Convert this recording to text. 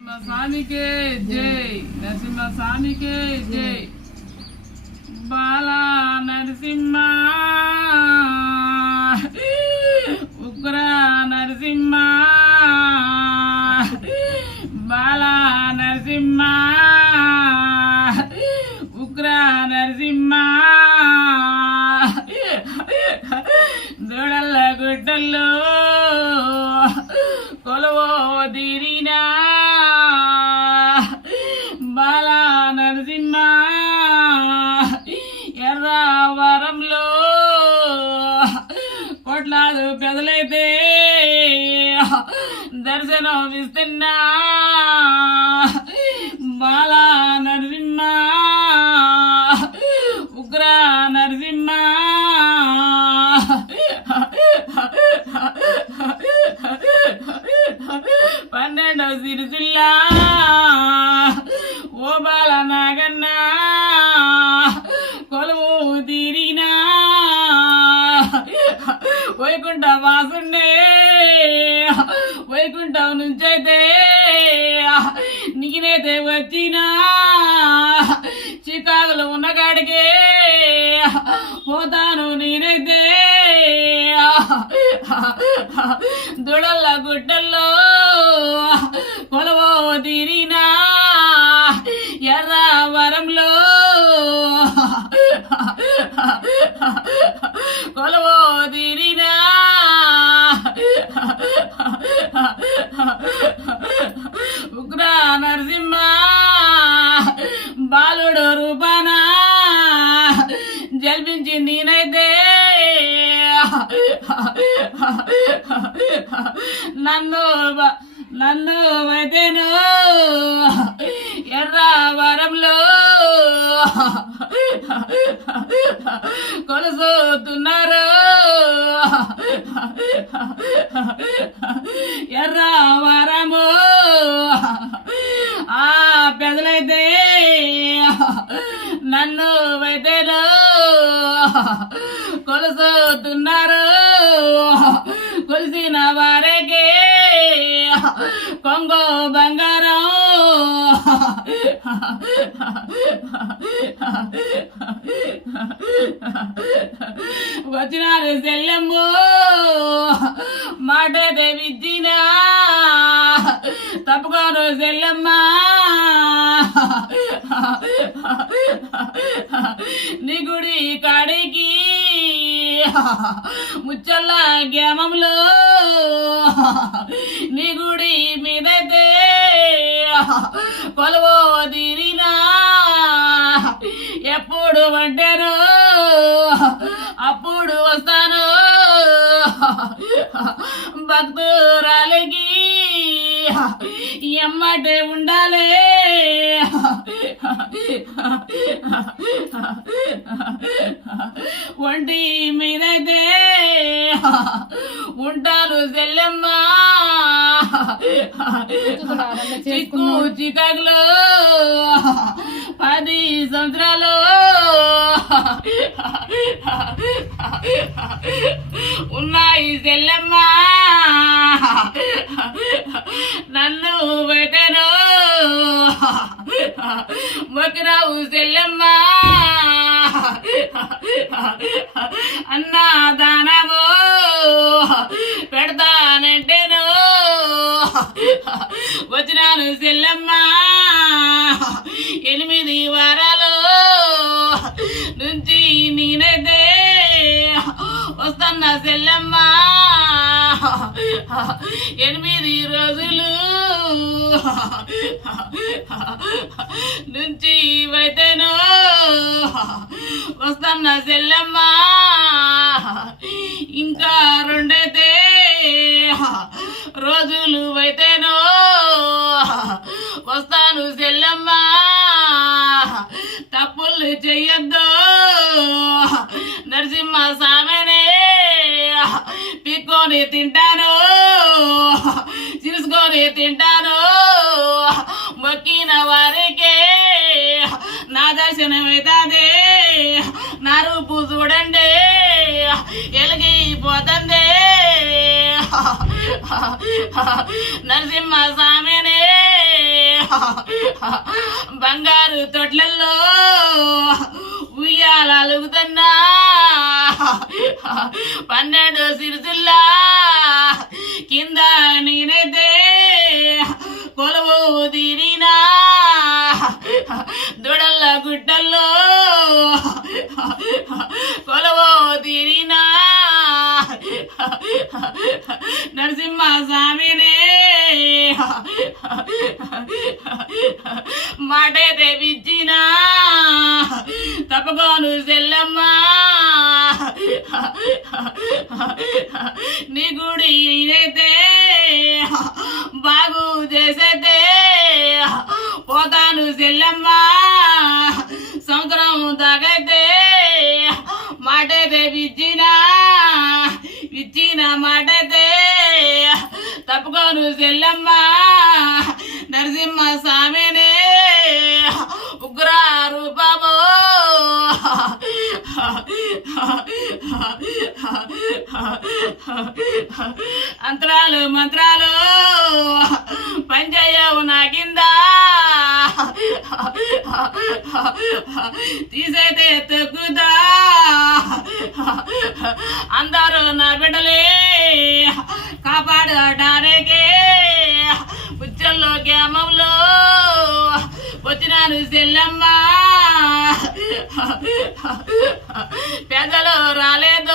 స్వామికే జై నరసింహ స్వామికే జై బాలా నరసింహ ఉగ్ర నరసింహ బాలా నరసింహ ఉగ్ర నరసింహ దూడల్ల గుడ్డల్లో కొలవో తీరినా బాలా నరసింహ ఎర్రవరంలో కోట్లాదు పెదలైతే దర్శనం ఇస్తున్నా బాలా నరసింహ ఉగ్ర నరసింహ పన్నెండవ సిరిసిల్లా ఓ బాల నాగన్న కొలువు తీరినా వైకుంఠ వాసుండే వైకుంఠం నుంచైతే నీకినైతే వచ్చినా చికాకులు ఉన్న కాడికే పోతాను నేనైతే దుడల్ల గుడ్డల్లో కొలవో తీరినా ఎర్రవరంలో కొలవో తీరినా ఉగ్ర నరసింహ బాలుడు రూపాన జల్పించి నేనైతే నన్ను వైతేను ఎర్రవరంలో కొలుసుతున్నారు ఎర్రవరము ఆ పెదలైతే నన్ను వైతేను కొలుసుతున్నారు కొలిసిన వారికి కొంగో బంగారం వచ్చినారు సెల్లెమ్ము మాట దేవిచ్చిన తప్పుకోను సెల్లెమ్మ నీ గుడి కాడికి ముచ్చల్ల గ్రామంలో నీ గుడి మీదైతే కొలవో తీరినా ఎప్పుడు వంటాను అప్పుడు వస్తాను భక్తురాలికి ఎమ్మటే ఉండాలి ఒంటి మీదైతే ఉంటాను సెల్లెమ్మ చిక్కు చికాకులో 10 సంవత్సరాలు ఉన్నాయి సెల్లెమ్మ నన్ను పెట్టను మొక్కిరావు సెల్లెమ్మ అన్నదానము పెడతానంటేను వచ్చినాను సెల్లెమ్మ 8 వారాలు నుంచి నేనైతే వస్తున్నా సెల్లెమ్మ 8 రోజులు నుంచి వైతేను వస్తున్నా సెల్లెమ్మ ఇంకా 2 అయితే రోజులు వైతేను వస్తాను సెల్లెమ్మ తప్పులు చెయ్యొద్దు నరసింహ స్వామినే పిక్కొని తింటాను చిరుసుకొని తింటాను మొక్కిన వారికే నా దర్శనమైతే నా రూపు చూడండి ఎలిగిపోతుంది నరసింహ స్వామినే బంగారు తొట్లల్లో ఉయ్యాలలుగుతున్నా 12 సిరిసిల్లా కింద నేనైతే కొలువు తీరినా దొడల్ల గుట్టల్లో కొలువు తీరినా నరసింహ స్వామినే మాటైతే విచ్చినా తప్పకోను సెల్లమ్మ నీ గుడి అయితే బాగు చేసేదే పోతాను సెల్లమ్మ సంవత్సరం దాకైతే మాటైతే విచ్చిన మాటైతే తప్పుకోను సెల్లమ్మ నరసింహ స్వామినే ఉగ్ర రూపము అంతరాలు మంత్రాలు పంచయ్యవు నా కింద తీసైతే తగ్గుదా అందరూ నా బిడ్డలే కాపాడటానికే ఉచ్చల్లో గ్రామంలో వచ్చినాను సెల్లమ్మ పేదలు రాలేదు